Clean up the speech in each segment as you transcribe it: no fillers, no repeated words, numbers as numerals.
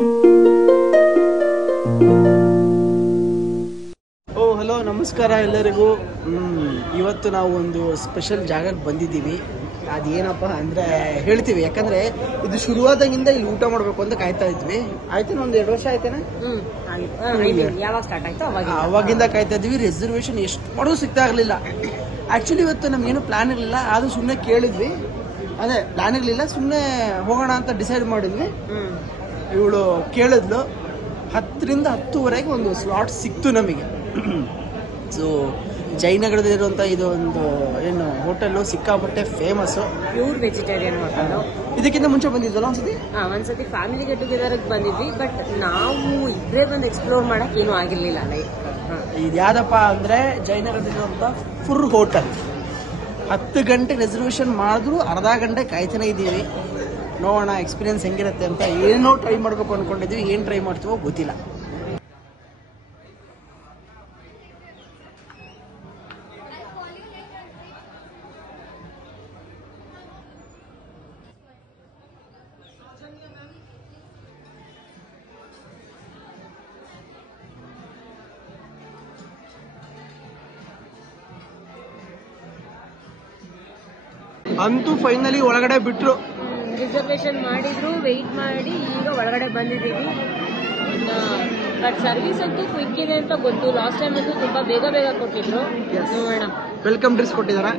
ಓ hello, ನಮಸ್ಕಾರ ಎಲ್ಲರಿಗೂ. ಇವತ್ತು ನಾವು ಒಂದು ಸ್ಪೆಷಲ್ ಜಾಗಕ್ಕೆ ಬಂದಿದ್ದೀವಿ. ಅದೇನಪ್ಪ ಅಂದರೆ ಹೇಳ್ತೀವಿ, ಯಾಕಂದರೆ ಇದು ಶುರುವಾದಾಗಿಂದ ಇಲ್ಲಿ ಊಟ ಮಾಡಬೇಕು ಅಂತ ಕಾಯ್ತಾ ಇದ್ವಿ. ಆಯ್ತೇನೆ, ಒಂದು 2 ವರ್ಷ ಆಯ್ತೇನೆ. ಯಾವಾಗ ಸ್ಟಾರ್ಟ್ ಆಯ್ತು ಅವಾಗಿಂದ ಕಾಯ್ತಾ ಇದ್ವಿ. ರಿಸರ್ವೇಶನ್ ಎಷ್ಟು ಮಾಡೋದು ಸಿಗ್ತಾ ಇರಲಿಲ್ಲ. ಆ್ಯಕ್ಚುಲಿ ಇವತ್ತು ನಮಗೇನು ಪ್ಲಾನ್ ಇರಲಿಲ್ಲ, ಆದರೂ ಸುಮ್ಮನೆ ಕೇಳಿದ್ವಿ. ಅದೇ ಪ್ಲಾನ್ ಇರಲಿಲ್ಲ, ಸುಮ್ಮನೆ ಹೋಗೋಣ ಅಂತ ಡಿಸೈಡ್ ಮಾಡಿದ್ವಿ. ಇವಳು ಕೇಳಿದ್ಲು, 10 ರಿಂದ 10:30 ಒಂದು ಸ್ಲಾಟ್ ಸಿಕ್ತು ನಮಗೆ. ಸೊ ಜಯನಗರದಲ್ಲಿರುವಂಥ ಇದು ಒಂದು ಏನು ಹೋಟೆಲ್ಲು ಸಿಕ್ಕಾಪಟ್ಟೆ ಫೇಮಸ್ಸು. Pure vegetarian hotel. ಇದಕ್ಕಿಂತ ಮುಂಚೆ ಬಂದಿದ್ವಲ್ಲ ಒಂದ್ಸತಿ ಫ್ಯಾಮಿಲಿ ಗೆಟ್ ಟುಗೆದರ್ಗೆ ಬಂದಿದ್ವಿ. ಬಟ್ ನಾವು ಇಬ್ಬರೇ ಬಂದು ಎಕ್ಸ್ಪ್ಲೋರ್ ಮಾಡಕ್ ಏನೂ ಆಗಿರ್ಲಿಲ್ಲ. ಇದು ಯಾವ್ದಪ್ಪ ಅಂದರೆ ಜಯನಗರದಲ್ಲಿರುವಂಥ ಫುರ್ ಹೋಟೆಲ್. 10 ಗಂಟೆ ರಿಸರ್ವೇಶನ್ ಮಾಡಿದ್ರು ಅರ್ಧ ಗಂಟೆ ಕಾಯ್ತಾನೆ ಇದ್ದೀವಿ. ನೋಡೋಣ ಎಕ್ಸ್ಪೀರಿಯನ್ಸ್ ಹೆಂಗಿರುತ್ತೆ ಅಂತ. ಏನೋ ಟ್ರೈ ಮಾಡಬೇಕು ಅಂದ್ಕೊಂಡಿದ್ವಿ, ಏನು ಟ್ರೈ ಮಾಡ್ತೀವೋ ಗೊತ್ತಿಲ್ಲ. ಅಂತೂ ಫೈನಲಿ ಒಳಗಡೆ ಬಿಟ್ರು. ರಿಸರ್ವೇಶನ್ ಮಾಡಿದ್ರು, ವೆಯ್ಟ್ ಮಾಡಿ ಈಗ ಒಳಗಡೆ ಬಂದಿದ್ದೀವಿ. ಬಟ್ ಸರ್ವಿಸ್ ಅಂತೂ ಕ್ವಿಕ್ ಇದೆ ಅಂತ ಗೊತ್ತು. ಲಾಸ್ಟ್ ಟೈಮ್ ಅಂತೂ ತುಂಬಾ ಬೇಗ ಕೊಟ್ಟಿದ್ರು. ನೋಡೋಣ. ವೆಲ್ಕಮ್ ಡ್ರಿಂಕ್ಸ್ ಕೊಟ್ಟಿದ್ದಾರೆ.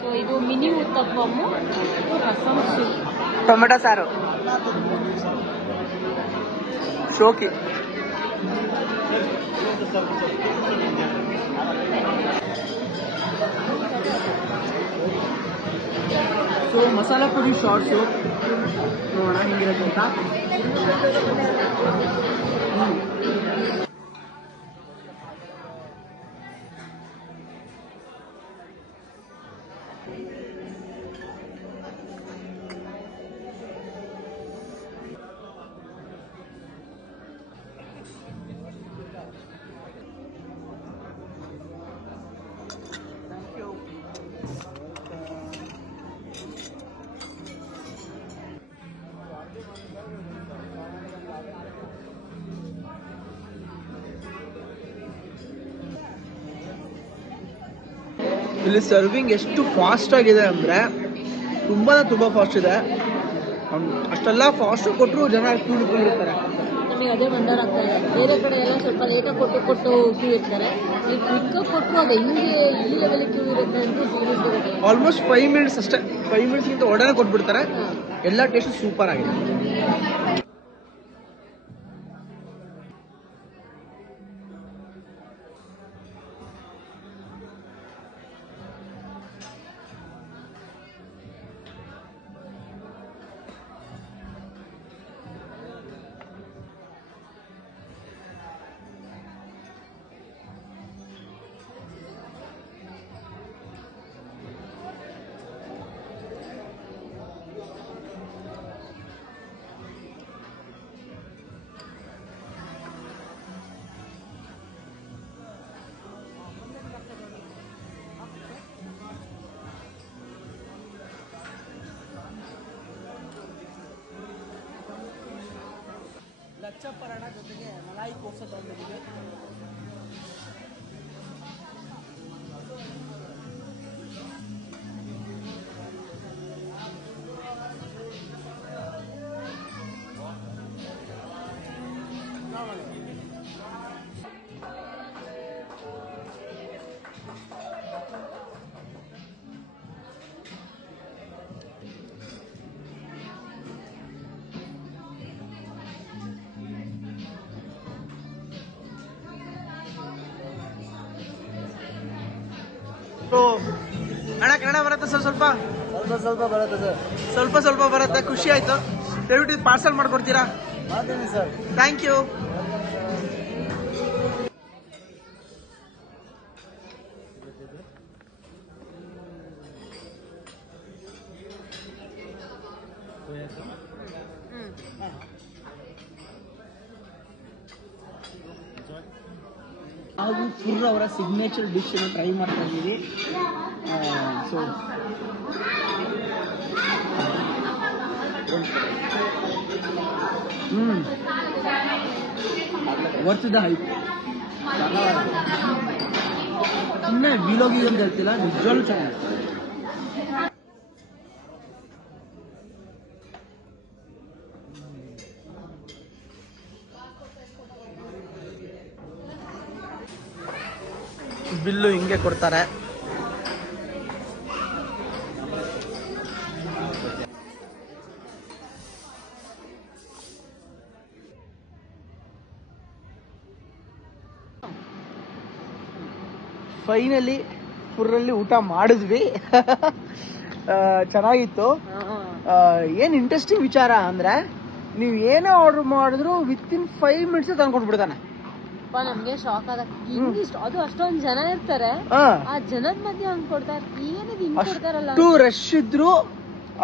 ಸೊ ಇದು ಮಿನಿ ಉತ್ತಪ್ಪಮ್ಮು, ರಸಂ ಸೂಪ್, ಟೊಮೆಟೊ ಸಾರು, ಶೋಕಿ. ಸೊ ಮಸಾಲ ಪುರಿ ಶಾರ್ಟ್ಸು ನೋಡೋಣ ಹೆಂಗಿರುತ್ತೆ ಅಂತ. ಇಲ್ಲಿ ಸರ್ವಿಂಗ್ ಎಷ್ಟು ಫಾಸ್ಟ್ ಆಗಿದೆ ಅಂದರೆ ತುಂಬ ಫಾಸ್ಟ್ ಇದೆ. ಅಷ್ಟೆಲ್ಲ ಫಾಸ್ಟ್ ಕೊಟ್ಟರು ಜನ ಕ್ಯೂ ನಿಂತ್ಕೊಂಡಿರ್ತಾರೆ. ನಮಗೆ ಅದೇ ವಂಡರ್ ಆಗ್ತಾ ಇದೆ. ಬೇರೆ ಕಡೆ ಎಲ್ಲ ಸ್ವಲ್ಪ ಲೇಟಾಗಿ ಕೊಟ್ಟು ಕ್ಯೂ ಇರ್ತಾರೆ. ಈ ಕ್ವಿಕ್ಕಾಗಿ ಕೊಟ್ಟರು ಅದು ಹೆಂಗೆ ಈ ಲೆವೆಲ್ ಕ್ಯೂ ಇರುತ್ತೆ ಅಂತ ಸೀರಿಯಸ್ ಇರುತ್ತೆ. ಆಲ್ಮೋಸ್ಟ್ 5 ಮಿನಿಟ್ಸ್ ಅಷ್ಟೇ. 5 ಮಿನಿಟ್ಸ್ಗಿಂತ ಒಡನೆ ಕೊಟ್ಬಿಡ್ತಾರೆ. ಎಲ್ಲ ಟೇಸ್ಟ್ ಸೂಪರ್ ಆಗಿದೆ. ಲಚ್ಚ ಪರಾಣ ಜೊತೆಗೆ ಮಲಾಯಿ ಕೋಫ್ತಾ ತಗೊಂಡಿದ್ದೀವಿ. ಸೊ ಅಣ್ಣ ಕನ್ನಡ ಬರುತ್ತೆ ಸರ್? ಸ್ವಲ್ಪ ಸ್ವಲ್ಪ ಬರುತ್ತೆ ಸರ್. ಸ್ವಲ್ಪ ಬರುತ್ತೆ. ಖುಷಿ ಆಯ್ತು. ದಯವಿಟ್ಟು ಪಾರ್ಸಲ್ ಮಾಡ್ಕೊಡ್ತೀರಾ? ಮಾಡ್ತೀನಿ ಸರ್. Thank you. ನಾವು ಫುಲ್ ಅವರ ಸಿಗ್ನೇಚರ್ ಡಿಶ್ ಅನ್ನು ಟ್ರೈ ಮಾಡ್ತಾ ಇದ್ದೀವಿ. So worth the hype. ಸುಮ್ಮನೆ ವಿಲೋಗಿ ಅಂತ ಹೇಳ್ತಿಲ್ಲ, ನಿಜವಾಗ್ಲೂ ಚೆನ್ನಾಗಿದೆ. ಬಿಲ್ಲು ಹಿಂಗೆ ಕೊಡ್ತಾರೆ. ಫೈನಲಿ ಫುರ್ರಲ್ಲಿ ಊಟ ಮಾಡಿದ್ವಿ. ಚೆನ್ನಾಗಿತ್ತು. ಏನ್ ಇಂಟ್ರೆಸ್ಟಿಂಗ್ ವಿಚಾರ ಅಂದ್ರೆ, ನೀವು ಏನೇ ಆರ್ಡರ್ ಮಾಡಿದ್ರು ವಿತಿನ್ 5 ಮಿನಿಟ್ಸ್ ತಂದ್ಕೊಟ್ಬಿಡ್ತಾನೆ. ನಮ್ಗೆ ಶಾಕ್ ಆಗ ಅದು ಅಷ್ಟೊಂದ್ ಜನ ಇರ್ತಾರೆ, ಆ ಜನದ ಮಧ್ಯೆ ಹಂಗ್ ಕೊಡ್ತಾರೆ. ಏನಿದ್ ಹಿಂಗ್ ಕೊಡ್ತಾರಲ್ಲ. ಅಷ್ಟು ರಶ್ ಇದ್ರು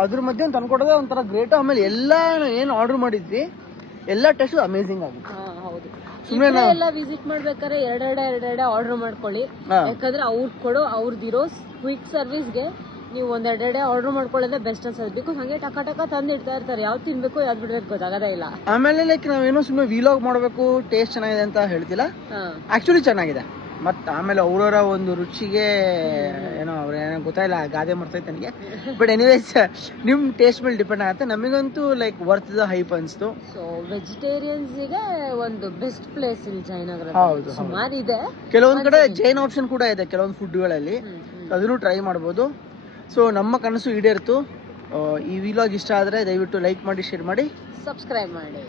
ಅದ್ರ ಮಧ್ಯೆ ಒಂದು ತಂದ್ಕೊಡೋದೇ ಒಂಥರ ಗ್ರೇಟ್. ಆಮೇಲೆ ಎಲ್ಲ ಏನ್ ಆರ್ಡರ್ ಮಾಡಿದ್ವಿ ಎಲ್ಲ ಟೇಸ್ಟ್ ಅಮೇಸಿಂಗ್ ಆಗುತ್ತೆ. ಹೌದು. ಸುಮ್ಮನೆ ಎಲ್ಲ ವಿಸಿಟ್ ಮಾಡ್ಬೇಕಾದ್ರೆ ಎರಡೆರಡೆ ಆರ್ಡರ್ ಮಾಡ್ಕೊಳ್ಳಿ. ಯಾಕಂದ್ರೆ ಅವ್ರದಿರೋ ಕ್ವಿಕ್ ಸರ್ವಿಸ್ಗೆ ನೀವು ಒಂದೆರಡೆ ಆರ್ಡರ್ ಮಾಡ್ಕೊಳ್ಳೋದೇ ಬೆಸ್ಟ್ ಅನ್ಸೋದು. ಬಿಕಾಸ್ ಹಂಗೆ ಟಕ ತಂದಿಡ್ತಾ ಇರ್ತಾರೆ. ಯಾವ್ದು ತಿನ್ಬೇಕು ಯಾವ್ದು ಬಿಡ್ಬೇಕು ಗೊತ್ತಾಗದೇ ಇಲ್ಲ. ಆಮೇಲೆ ಲೈಕ್ ನಾವೇನೋ ಸುಮ್ಮನೆ ವಿಲಾಗ್ ಮಾಡ್ಬೇಕು, ಟೇಸ್ಟ್ ಚೆನ್ನಾಗಿದೆ ಅಂತ ಹೇಳ್ತಿಲ್ಲ, ಆಕ್ಚುಲಿ ಚೆನ್ನಾಗಿದೆ. ಮತ್ ಆಮೇಲೆ ಅವ್ರವರ ಒಂದು ರುಚಿಗೆ ಏನೋ ಏನೋ ಗೊತ್ತಾಯಿಲ್ಲ, ಗಾದೆ ಮರ್ತೈತೆ ನನಗೆ. ಬಟ್ ಎನಿವೇಸ್ ನಿಮ್ ಟೇಸ್ಟ್ ಮೇಲೆ ಡಿಪೆಂಡ್ ಆಗುತ್ತೆ. ನಮಗಂತೂ ಲೈಕ್ ವರ್ತ್ ದ ಹೈಪ್ ಅನ್ಸ್ತು. ಸೊ ವೆಜಿಟೇರಿಯನ್ಸ್ ಗೆ ಒಂದು ಬೆಸ್ಟ್ ಪ್ಲೇಸ್ ಇಲ್ಲಿ ಜಯನಗರ. ಹೌದು, ಸುಮಾರು ಇದೆ. ಕೆಲವೊಂದ್ ಕಡೆ ಜೈನ್ ಆಪ್ಷನ್ ಕೂಡ ಇದೆ ಕೆಲವೊಂದು ಫುಡ್ಗಳಲ್ಲಿ, ಅದನ್ನು ಟ್ರೈ ಮಾಡ್ಬೋದು. ಸೊ ನಮ್ಮ ಕನಸು ಈಡೇರ್ತು. ಈ ವಿಲಾಗ್ ಇಷ್ಟ ಆದ್ರೆ ದಯವಿಟ್ಟು ಲೈಕ್ ಮಾಡಿ, ಶೇರ್ ಮಾಡಿ, ಸಬ್ಸ್ಕ್ರೈಬ್ ಮಾಡಿ.